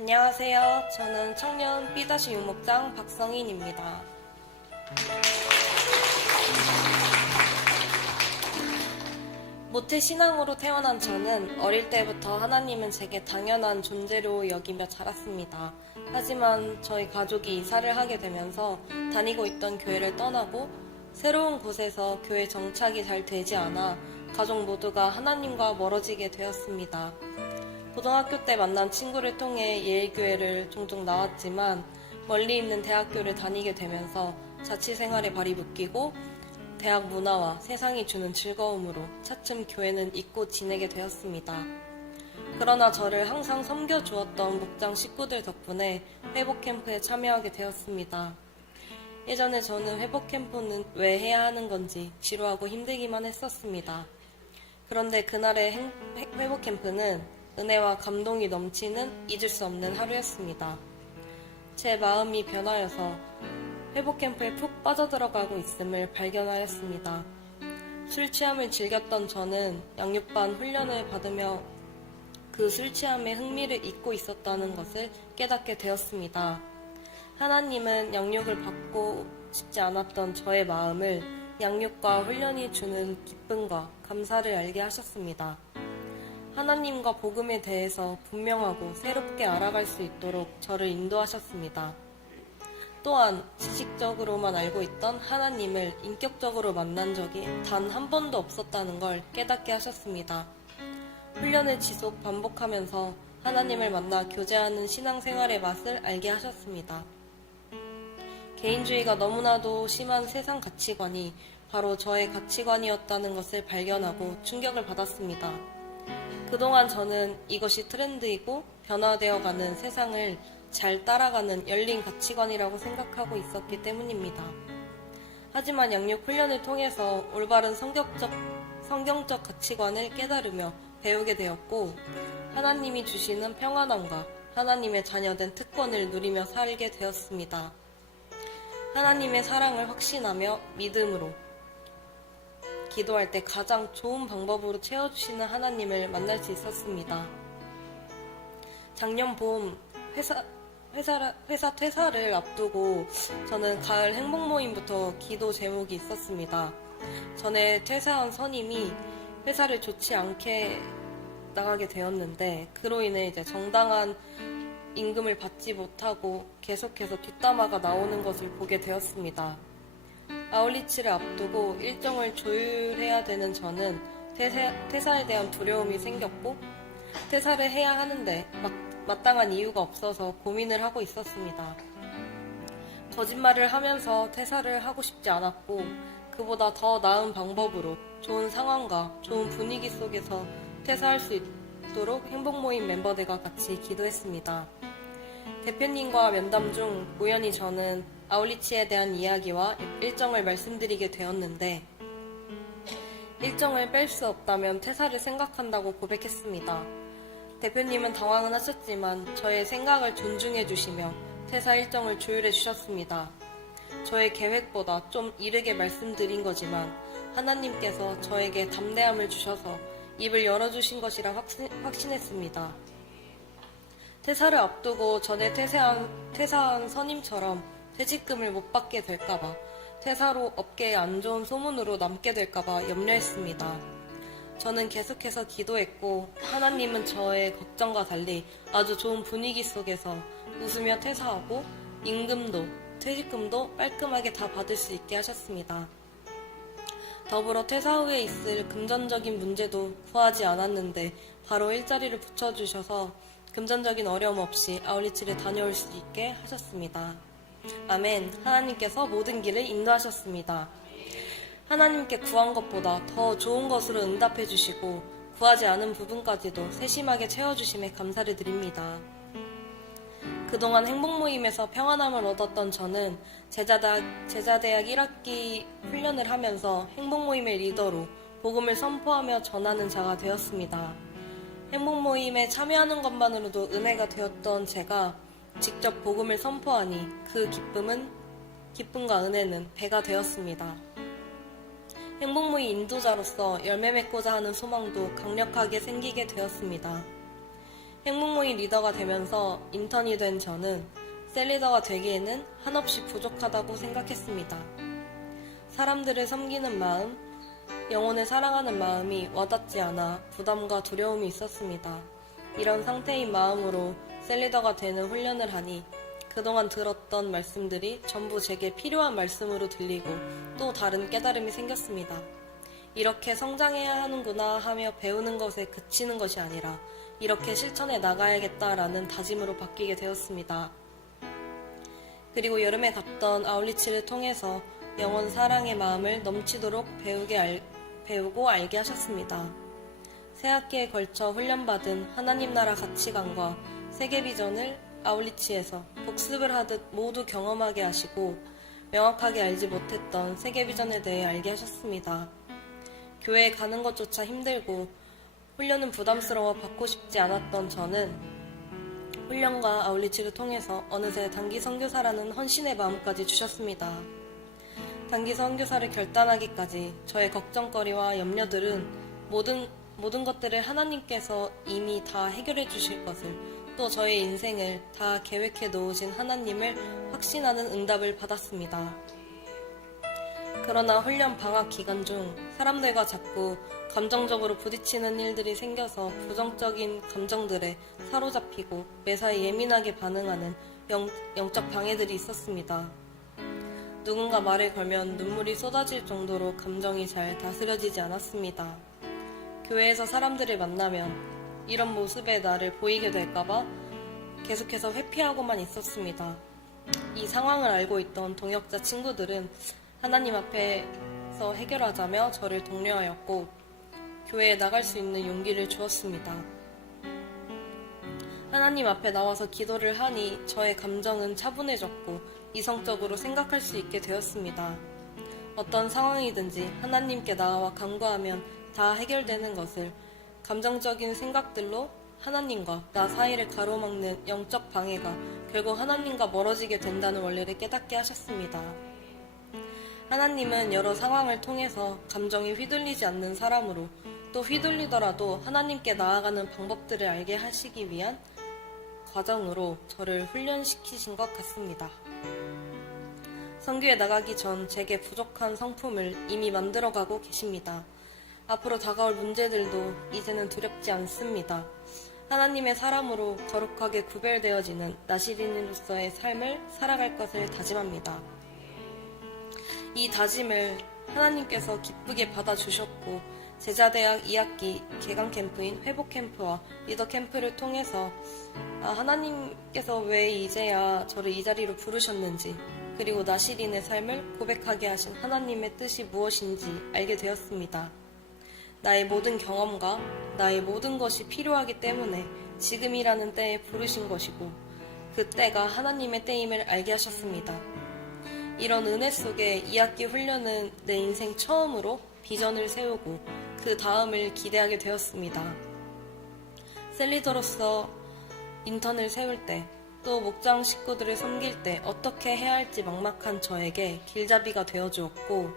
안녕하세요. 저는 청년 B-유목장 박성인입니다. 모태신앙으로 태어난 저는 어릴 때부터 하나님은 제게 당연한 존재로 여기며 자랐습니다. 하지만 저희 가족이 이사를 하게 되면서 다니고 있던 교회를 떠나고 새로운 곳에서 교회 정착이 잘 되지 않아 가족 모두가 하나님과 멀어지게 되었습니다. 고등학교 때 만난 친구를 통해 예일교회를 종종 나왔지만 멀리 있는 대학교를 다니게 되면서 자취생활에 발이 묶이고 대학 문화와 세상이 주는 즐거움으로 차츰 교회는 잊고 지내게 되었습니다. 그러나 저를 항상 섬겨주었던 목장 식구들 덕분에 회복캠프에 참여하게 되었습니다. 예전에 저는 회복캠프는 왜 해야 하는 건지 지루하고 힘들기만 했었습니다. 그런데 그날의 회복캠프는 은혜와 감동이 넘치는 잊을 수 없는 하루였습니다. 제 마음이 변하여서 회복캠프에 푹 빠져들어가고 있음을 발견하였습니다. 술 취함을 즐겼던 저는 양육반 훈련을 받으며 그 술 취함의 흥미를 잊고 있었다는 것을 깨닫게 되었습니다. 하나님은 양육을 받고 싶지 않았던 저의 마음을 양육과 훈련이 주는 기쁨과 감사를 알게 하셨습니다. 하나님과 복음에 대해서 분명하고 새롭게 알아갈 수 있도록 저를 인도하셨습니다. 또한 지식적으로만 알고 있던 하나님을 인격적으로 만난 적이 단 한 번도 없었다는 걸 깨닫게 하셨습니다. 훈련을 지속 반복하면서 하나님을 만나 교제하는 신앙생활의 맛을 알게 하셨습니다. 개인주의가 너무나도 심한 세상 가치관이 바로 저의 가치관이었다는 것을 발견하고 충격을 받았습니다. 그동안 저는 이것이 트렌드이고 변화되어가는 세상을 잘 따라가는 열린 가치관이라고 생각하고 있었기 때문입니다. 하지만 양육 훈련을 통해서 올바른 성경적 가치관을 깨달으며 배우게 되었고 하나님이 주시는 평안함과 하나님의 자녀된 특권을 누리며 살게 되었습니다. 하나님의 사랑을 확신하며 믿음으로 기도할 때 가장 좋은 방법으로 채워주시는 하나님을 만날 수 있었습니다. 작년 봄 회사 퇴사를 앞두고 저는 가을 행복 모임부터 기도 제목이 있었습니다. 전에 퇴사한 선임이 회사를 좋지 않게 나가게 되었는데 그로 인해 이제 정당한 임금을 받지 못하고 계속해서 뒷담화가 나오는 것을 보게 되었습니다. 아울리치를 앞두고 일정을 조율해야 되는 저는 퇴사에 대한 두려움이 생겼고 퇴사를 해야 하는데 마땅한 이유가 없어서 고민을 하고 있었습니다. 거짓말을 하면서 퇴사를 하고 싶지 않았고 그보다 더 나은 방법으로 좋은 상황과 좋은 분위기 속에서 퇴사할 수 있도록 행복모임 멤버들과 같이 기도했습니다. 대표님과 면담 중 우연히 저는 아울리치에 대한 이야기와 일정을 말씀드리게 되었는데 일정을 뺄 수 없다면 퇴사를 생각한다고 고백했습니다. 대표님은 당황은 하셨지만 저의 생각을 존중해 주시며 퇴사 일정을 조율해 주셨습니다. 저의 계획보다 좀 이르게 말씀드린 거지만 하나님께서 저에게 담대함을 주셔서 입을 열어주신 것이라 확신했습니다. 퇴사를 앞두고 전에 퇴사한 선임처럼 퇴직금을 못 받게 될까봐 퇴사로 업계에 안 좋은 소문으로 남게 될까봐 염려했습니다. 저는 계속해서 기도했고 하나님은 저의 걱정과 달리 아주 좋은 분위기 속에서 웃으며 퇴사하고 임금도 퇴직금도 깔끔하게 다 받을 수 있게 하셨습니다. 더불어 퇴사 후에 있을 금전적인 문제도 구하지 않았는데 바로 일자리를 붙여주셔서 금전적인 어려움 없이 아울리치를 다녀올 수 있게 하셨습니다. 아멘. 하나님께서 모든 길을 인도하셨습니다. 하나님께 구한 것보다 더 좋은 것으로 응답해 주시고 구하지 않은 부분까지도 세심하게 채워주심에 감사를 드립니다. 그동안 행복모임에서 평안함을 얻었던 저는 제자대학 1학기 훈련을 하면서 행복모임의 리더로 복음을 선포하며 전하는 자가 되었습니다. 행복모임에 참여하는 것만으로도 은혜가 되었던 제가 직접 복음을 선포하니 그 기쁨과 은혜는 배가 되었습니다. 행복모임 인도자로서 열매 맺고자 하는 소망도 강력하게 생기게 되었습니다. 행복모임 리더가 되면서 인턴이 된 저는 셀리더가 되기에는 한없이 부족하다고 생각했습니다. 사람들을 섬기는 마음, 영혼을 사랑하는 마음이 와닿지 않아 부담과 두려움이 있었습니다. 이런 상태인 마음으로 셀리더가 되는 훈련을 하니 그동안 들었던 말씀들이 전부 제게 필요한 말씀으로 들리고 또 다른 깨달음이 생겼습니다. 이렇게 성장해야 하는구나 하며 배우는 것에 그치는 것이 아니라 이렇게 실천해 나가야겠다라는 다짐으로 바뀌게 되었습니다. 그리고 여름에 갔던 아울리치를 통해서 영원 사랑의 마음을 넘치도록 배우고 알게 하셨습니다. 새 학기에 걸쳐 훈련받은 하나님 나라 가치관과 세계 비전을 아울리치에서 복습을 하듯 모두 경험하게 하시고 명확하게 알지 못했던 세계 비전에 대해 알게 하셨습니다. 교회에 가는 것조차 힘들고 훈련은 부담스러워 받고 싶지 않았던 저는 훈련과 아울리치를 통해서 어느새 단기 선교사라는 헌신의 마음까지 주셨습니다. 단기 선교사를 결단하기까지 저의 걱정거리와 염려들은 모든 것들을 하나님께서 이미 다 해결해 주실 것을, 또 저의 인생을 다 계획해 놓으신 하나님을 확신하는 응답을 받았습니다. 그러나 훈련 방학 기간 중 사람들과 자꾸 감정적으로 부딪히는 일들이 생겨서 부정적인 감정들에 사로잡히고 매사에 예민하게 반응하는 영적 방해들이 있었습니다. 누군가 말을 걸면 눈물이 쏟아질 정도로 감정이 잘 다스려지지 않았습니다. 교회에서 사람들을 만나면 이런 모습의 나를 보이게 될까봐 계속해서 회피하고만 있었습니다. 이 상황을 알고 있던 동역자 친구들은 하나님 앞에서 해결하자며 저를 독려하였고 교회에 나갈 수 있는 용기를 주었습니다. 하나님 앞에 나와서 기도를 하니 저의 감정은 차분해졌고 이성적으로 생각할 수 있게 되었습니다. 어떤 상황이든지 하나님께 나와 간구하면 다 해결되는 것을, 감정적인 생각들로 하나님과 나 사이를 가로막는 영적 방해가 결국 하나님과 멀어지게 된다는 원리를 깨닫게 하셨습니다. 하나님은 여러 상황을 통해서 감정이 휘둘리지 않는 사람으로, 또 휘둘리더라도 하나님께 나아가는 방법들을 알게 하시기 위한 과정으로 저를 훈련시키신 것 같습니다. 선교에 나가기 전 제게 부족한 성품을 이미 만들어가고 계십니다. 앞으로 다가올 문제들도 이제는 두렵지 않습니다. 하나님의 사람으로 거룩하게 구별되어지는 나시린으로서의 삶을 살아갈 것을 다짐합니다. 이 다짐을 하나님께서 기쁘게 받아주셨고 제자대학 2학기 개강 캠프인 회복 캠프와 리더 캠프를 통해서 하나님께서 왜 이제야 저를 이 자리로 부르셨는지, 그리고 나시린의 삶을 고백하게 하신 하나님의 뜻이 무엇인지 알게 되었습니다. 나의 모든 경험과 나의 모든 것이 필요하기 때문에 지금이라는 때에 부르신 것이고 그 때가 하나님의 때임을 알게 하셨습니다. 이런 은혜 속에 2학기 훈련은 내 인생 처음으로 비전을 세우고 그 다음을 기대하게 되었습니다. 셀리더로서 인턴을 세울 때, 또 목장 식구들을 섬길 때 어떻게 해야 할지 막막한 저에게 길잡이가 되어주었고,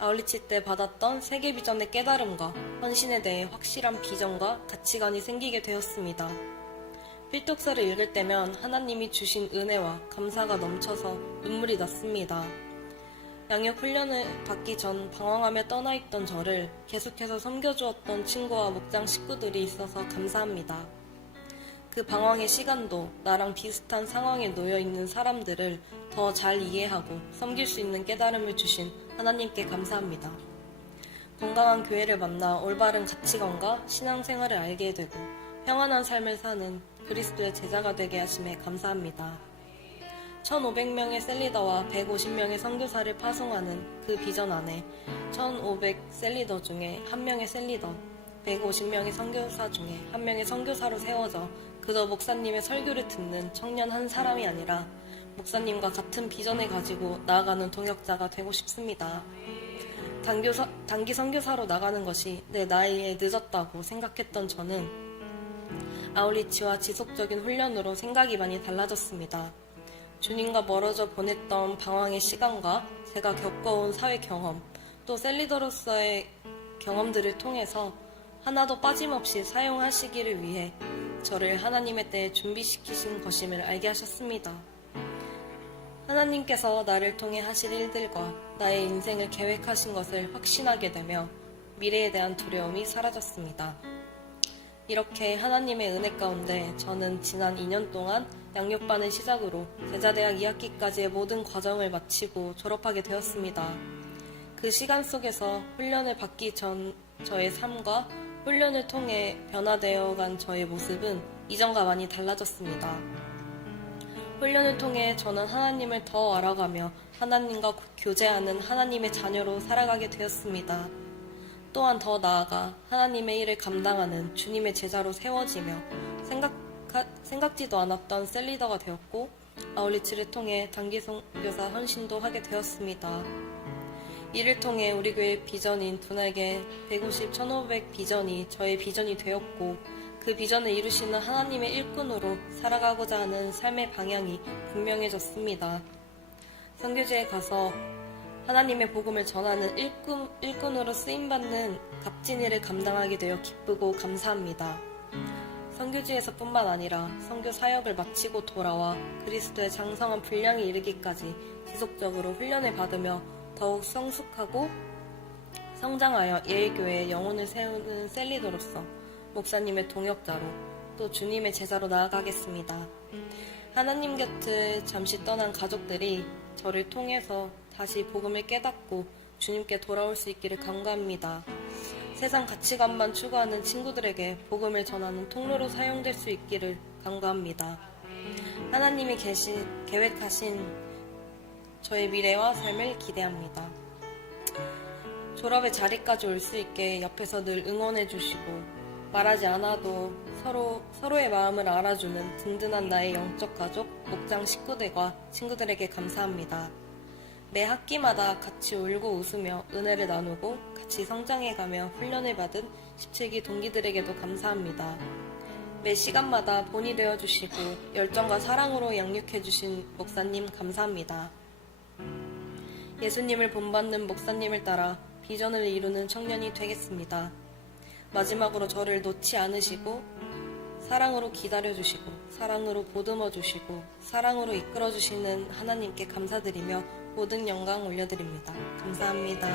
아울리치 때 받았던 세계 비전의 깨달음과 헌신에 대해 확실한 비전과 가치관이 생기게 되었습니다. 필독서를 읽을 때면 하나님이 주신 은혜와 감사가 넘쳐서 눈물이 났습니다. 양육 훈련을 받기 전 방황하며 떠나있던 저를 계속해서 섬겨주었던 친구와 목장 식구들이 있어서 감사합니다. 그 방황의 시간도 나랑 비슷한 상황에 놓여있는 사람들을 더 잘 이해하고 섬길 수 있는 깨달음을 주신 하나님께 감사합니다. 건강한 교회를 만나 올바른 가치관과 신앙생활을 알게 되고 평안한 삶을 사는 그리스도의 제자가 되게 하심에 감사합니다. 1,500명의 셀리더와 150명의 선교사를 파송하는 그 비전 안에 1,500 셀리더 중에 1명의 셀리더, 150명의 선교사 중에 1명의 선교사로 세워져 그저 목사님의 설교를 듣는 청년 한 사람이 아니라 목사님과 같은 비전을 가지고 나아가는 동역자가 되고 싶습니다. 단기 선교사로 나가는 것이 내 나이에 늦었다고 생각했던 저는 아울리치와 지속적인 훈련으로 생각이 많이 달라졌습니다. 주님과 멀어져 보냈던 방황의 시간과 제가 겪어온 사회 경험, 또 셀리더로서의 경험들을 통해서 하나도 빠짐없이 사용하시기를 위해 저를 하나님의 때에 준비시키신 것임을 알게 하셨습니다. 하나님께서 나를 통해 하실 일들과 나의 인생을 계획하신 것을 확신하게 되며 미래에 대한 두려움이 사라졌습니다. 이렇게 하나님의 은혜 가운데 저는 지난 2년 동안 양육반을 시작으로 제자대학 2학기까지의 모든 과정을 마치고 졸업하게 되었습니다. 그 시간 속에서 훈련을 받기 전 저의 삶과 훈련을 통해 변화되어 간 저의 모습은 이전과 많이 달라졌습니다. 훈련을 통해 저는 하나님을 더 알아가며 하나님과 교제하는 하나님의 자녀로 살아가게 되었습니다. 또한 더 나아가 하나님의 일을 감당하는 주님의 제자로 세워지며 생각지도 않았던 셀리더가 되었고 아울리치를 통해 단기 선교사 헌신도 하게 되었습니다. 이를 통해 우리 교회 비전인 분할계 150, 1500 비전이 저의 비전이 되었고 그 비전을 이루시는 하나님의 일꾼으로 살아가고자 하는 삶의 방향이 분명해졌습니다. 선교지에 가서 하나님의 복음을 전하는 일꾼으로 쓰임받는 값진 일을 감당하게 되어 기쁘고 감사합니다. 선교지에서뿐만 아니라 선교 사역을 마치고 돌아와 그리스도의 장성한 분량에 이르기까지 지속적으로 훈련을 받으며 더욱 성숙하고 성장하여 예일교회의 영혼을 세우는 셀리더로서 목사님의 동역자로 또 주님의 제자로 나아가겠습니다. 하나님 곁을 잠시 떠난 가족들이 저를 통해서 다시 복음을 깨닫고 주님께 돌아올 수 있기를 간구합니다. 세상 가치관만 추구하는 친구들에게 복음을 전하는 통로로 사용될 수 있기를 간구합니다. 하나님이 계획하신 저의 미래와 삶을 기대합니다. 졸업의 자리까지 올 수 있게 옆에서 늘 응원해 주시고 말하지 않아도 서로의 마음을 알아주는 든든한 나의 영적 가족, 목장 식구들과 친구들에게 감사합니다. 매 학기마다 같이 울고 웃으며 은혜를 나누고 같이 성장해가며 훈련을 받은 17기 동기들에게도 감사합니다. 매 시간마다 본이 되어주시고 열정과 사랑으로 양육해주신 목사님 감사합니다. 예수님을 본받는 목사님을 따라 비전을 이루는 청년이 되겠습니다. 마지막으로 저를 놓지 않으시고 사랑으로 기다려주시고 사랑으로 보듬어주시고 사랑으로 이끌어주시는 하나님께 감사드리며 모든 영광 올려드립니다. 감사합니다.